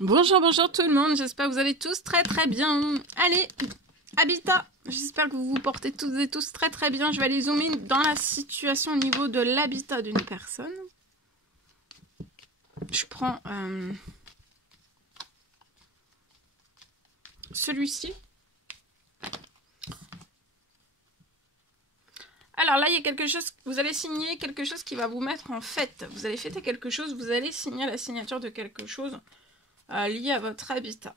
Bonjour, bonjour tout le monde, j'espère que vous allez tous très très bien. Allez, habitat, j'espère que vous vous portez toutes et tous très très bien. Je vais aller zoomer dans la situation au niveau de l'habitat d'une personne. Je prends celui-ci. Alors là, il y a quelque chose, vous allez signer quelque chose qui va vous mettre en fête. Vous allez fêter quelque chose, vous allez signer la signature de quelque chose lié à votre habitat.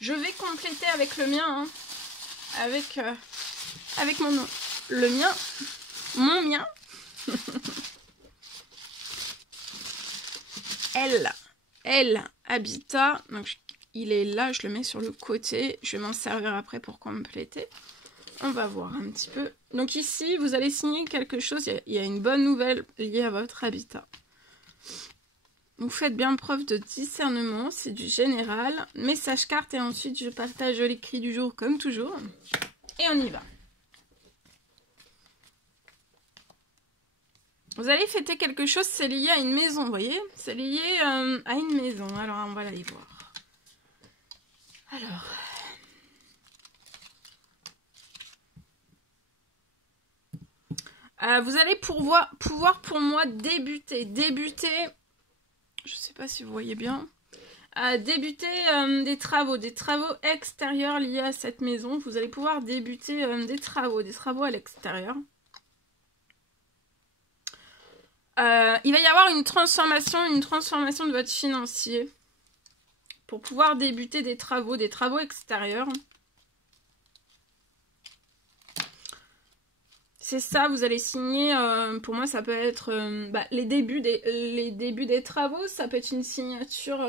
Je vais compléter avec le mien, hein, avec mon mien. L, habitat. Donc il est là, je le mets sur le côté. Je vais m'en servir après pour compléter. On va voir un petit peu. Donc ici, vous allez signer quelque chose. Il y a une bonne nouvelle liée à votre habitat. Vous faites bien preuve de discernement. C'est du général. Message carte et ensuite je partage l'écrit du jour comme toujours. Et on y va. Vous allez fêter quelque chose, c'est lié à une maison, vous voyez? C'est lié à une maison. Alors, on va aller voir. Alors... vous allez pouvoir pour moi débuter, je ne sais pas si vous voyez bien, débuter des travaux extérieurs liés à cette maison. Vous allez pouvoir débuter des travaux à l'extérieur. Il va y avoir une transformation de votre financier pour pouvoir débuter des travaux extérieurs. C'est ça, vous allez signer, pour moi ça peut être les débuts des travaux, ça peut être une signature...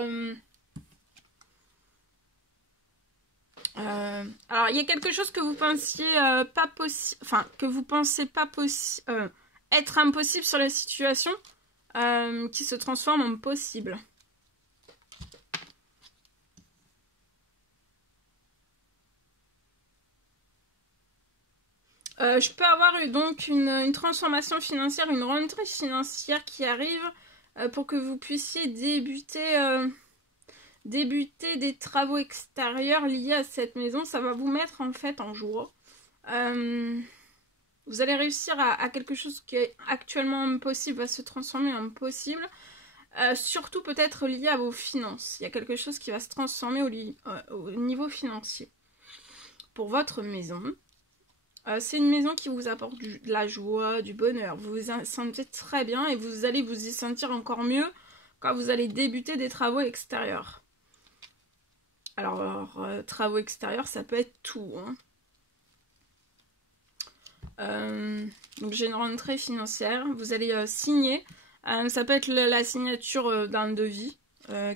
alors il y a quelque chose que vous pensiez pas possible, enfin que vous pensez pas possible, être impossible sur la situation, qui se transforme en possible. Je peux avoir donc une transformation financière, une rentrée financière qui arrive pour que vous puissiez débuter des travaux extérieurs liés à cette maison. Ça va vous mettre en fait en joie. Vous allez réussir à quelque chose qui est actuellement impossible, va se transformer en possible. Surtout peut-être lié à vos finances. Il y a quelque chose qui va se transformer au niveau financier. Pour votre maison. C'est une maison qui vous apporte de la joie, du bonheur. Vous vous sentez très bien et vous allez vous y sentir encore mieux quand vous allez débuter des travaux extérieurs. Alors, travaux extérieurs, ça peut être tout. Donc, j'ai une rentrée financière. Vous allez signer. Ça peut être la signature d'un devis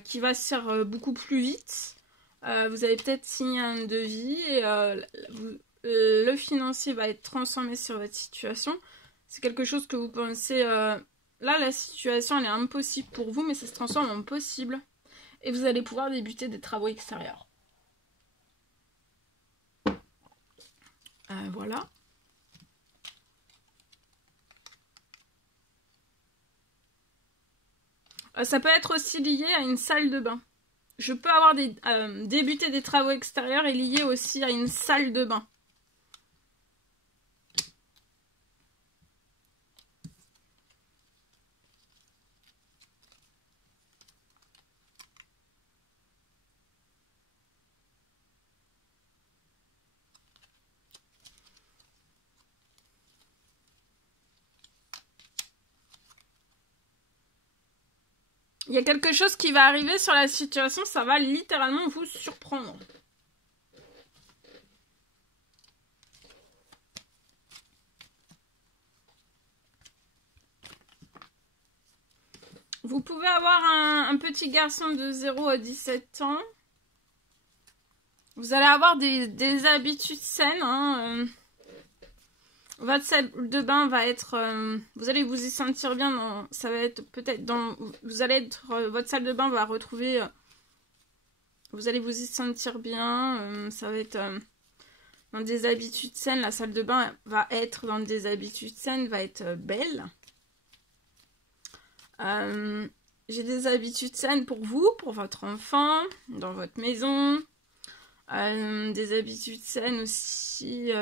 qui va se faire beaucoup plus vite. Vous allez peut-être signer un devis et le financier va être transformé sur votre situation. C'est quelque chose que vous pensez... là, la situation, elle est impossible pour vous, mais ça se transforme en possible. Et vous allez pouvoir débuter des travaux extérieurs. Voilà. Ça peut être aussi lié à une salle de bain. Je peux avoir débuter des travaux extérieurs et lié aussi à une salle de bain. Il y a quelque chose qui va arriver sur la situation, ça va littéralement vous surprendre. Vous pouvez avoir un petit garçon de 0 à 17 ans. Vous allez avoir des habitudes saines. Votre salle de bain va être... vous allez vous y sentir bien. Ça va être peut-être dans... Vous allez être... votre salle de bain va retrouver... vous allez vous y sentir bien. Ça va être dans des habitudes saines. La salle de bain va être dans des habitudes saines, va être belle. j'ai des habitudes saines pour vous, pour votre enfant, dans votre maison. Des habitudes saines aussi.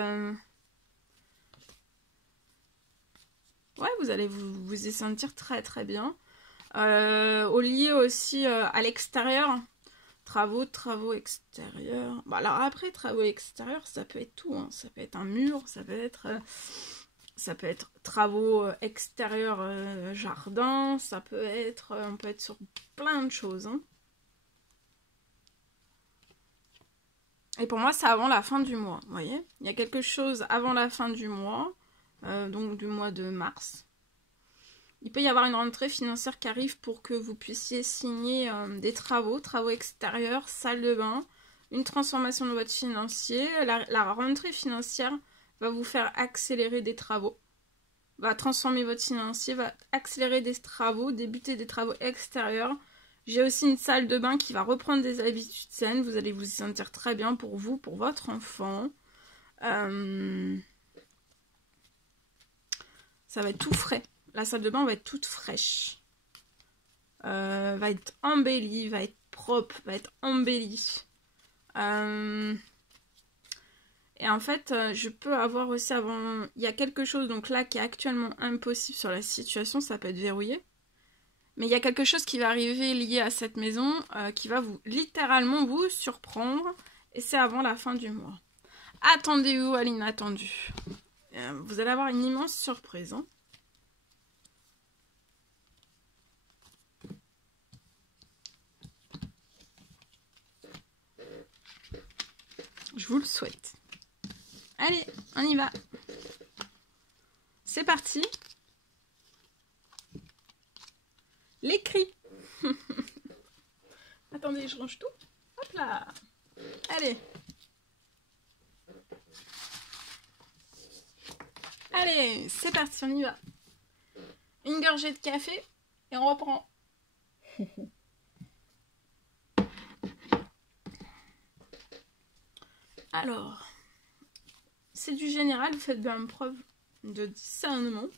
Ouais, vous allez vous y sentir très très bien. Au lit aussi à l'extérieur. Travaux extérieurs. Bah alors après, travaux extérieurs, ça peut être tout. Hein. Ça peut être un mur, ça peut être travaux extérieurs, jardin. Ça peut être, on peut être sur plein de choses. Hein. Et pour moi, c'est avant la fin du mois. Vous voyez, il y a quelque chose avant la fin du mois, donc du mois de mars. Il peut y avoir une rentrée financière qui arrive pour que vous puissiez signer des travaux extérieurs, salle de bain, une transformation de votre financier. La rentrée financière va vous faire accélérer des travaux, va transformer votre financier, va accélérer des travaux, débuter des travaux extérieurs. J'ai aussi une salle de bain qui va reprendre des habitudes saines. Vous allez vous y sentir très bien pour vous, pour votre enfant. Ça va être tout frais. La salle de bain va être toute fraîche. Va être embellie, va être propre, va être embellie. Et en fait, je peux avoir aussi avant... Il y a quelque chose donc là qui est actuellement impossible sur la situation, ça peut être verrouillé. Mais il y a quelque chose qui va arriver lié à cette maison qui va vous littéralement vous surprendre. Et c'est avant la fin du mois. Attendez-vous à l'inattendu. Vous allez avoir une immense surprise. Hein. Je vous le souhaite. Allez, on y va. C'est parti. Les cris. Attendez, je range tout. Hop là. Allez. Allez, c'est parti, on y va. Une gorgée de café et on reprend. Alors, c'est du général, vous faites bien preuve de discernement.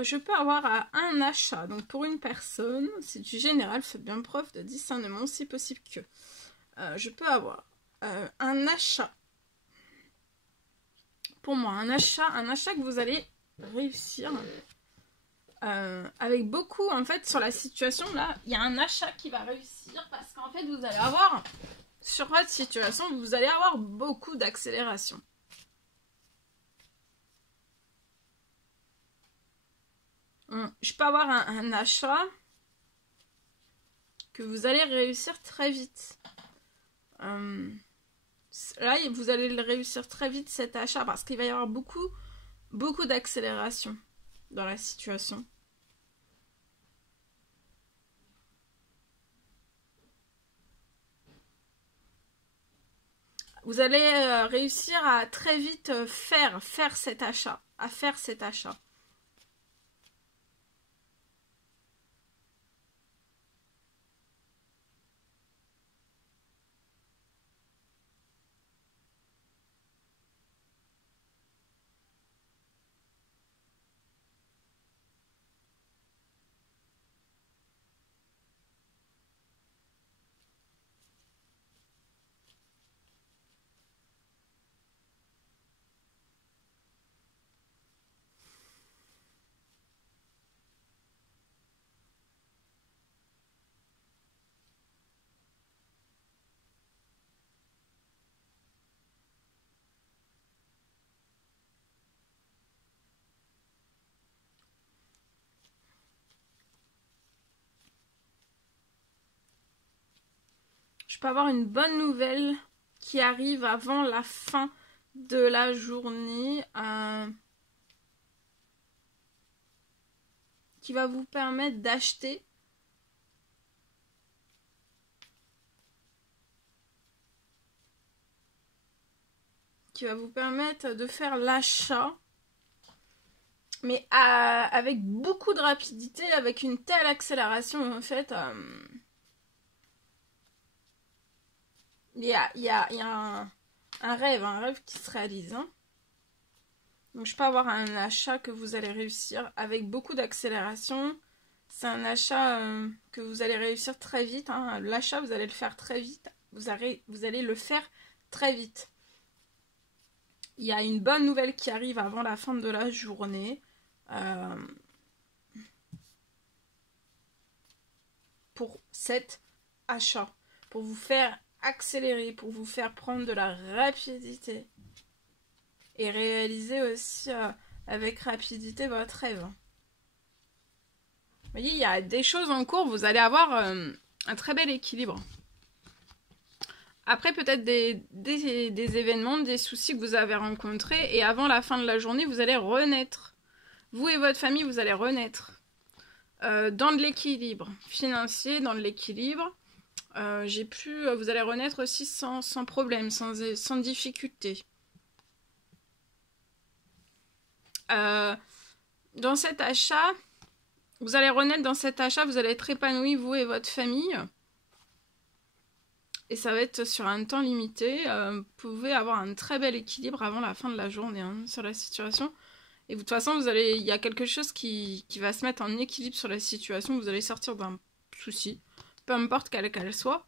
Je peux avoir un achat, donc pour une personne, c'est du général, vous faites bien preuve de discernement, si possible que. Je peux avoir un achat. Pour moi, un achat que vous allez réussir. Avec beaucoup, en fait, sur la situation, là, il y a un achat qui va réussir parce qu'en fait, vous allez avoir... Sur votre situation, vous allez avoir beaucoup d'accélération. Je peux avoir un achat que vous allez réussir très vite. Là, vous allez le réussir très vite, cet achat, parce qu'il va y avoir beaucoup d'accélération dans la situation. Vous allez réussir à très vite faire cet achat, à faire cet achat. Je peux avoir une bonne nouvelle qui arrive avant la fin de la journée, qui va vous permettre d'acheter. Qui va vous permettre de faire l'achat, mais avec beaucoup de rapidité, avec une telle accélération, en fait... Il y a un rêve qui se réalise. Hein. Donc je peux avoir un achat que vous allez réussir avec beaucoup d'accélération. C'est un achat que vous allez réussir très vite. Hein. L'achat, vous allez le faire très vite. Vous allez le faire très vite. Il y a une bonne nouvelle qui arrive avant la fin de la journée. Pour cet achat. Pour vous faire accélérer. Pour vous faire prendre de la rapidité. Et réaliser aussi avec rapidité votre rêve. Vous voyez, il y a des choses en cours. Vous allez avoir un très bel équilibre. Après, peut-être des événements, des soucis que vous avez rencontrés. Et avant la fin de la journée, vous allez renaître. Vous et votre famille, vous allez renaître. Dans de l'équilibre financier, dans de l'équilibre. Vous allez renaître aussi sans problème, sans difficulté. Dans cet achat, vous allez renaître dans cet achat, vous allez être épanoui, vous et votre famille. Et ça va être sur un temps limité. Vous pouvez avoir un très bel équilibre avant la fin de la journée sur la situation. Et de toute façon, il y a quelque chose qui va se mettre en équilibre sur la situation. Vous allez sortir d'un souci, peu importe quel qu'elle soit.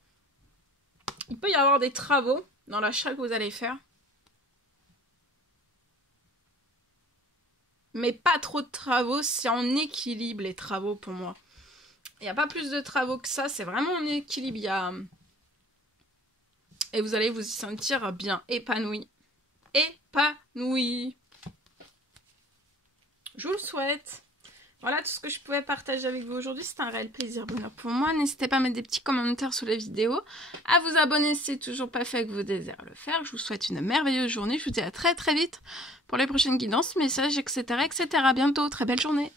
Il peut y avoir des travaux dans l'achat que vous allez faire. Mais pas trop de travaux, c'est en équilibre les travaux pour moi. Il n'y a pas plus de travaux que ça, c'est vraiment en équilibre. Et vous allez vous y sentir bien épanoui. Épanoui. Je vous le souhaite. Voilà tout ce que je pouvais partager avec vous aujourd'hui. C'était un réel plaisir, bonheur pour moi. N'hésitez pas à mettre des petits commentaires sous la vidéo. À vous abonner si c'est toujours pas fait et que vous désirez le faire. Je vous souhaite une merveilleuse journée. Je vous dis à très très vite pour les prochaines guidances, messages, etc. etc. À bientôt. Très belle journée.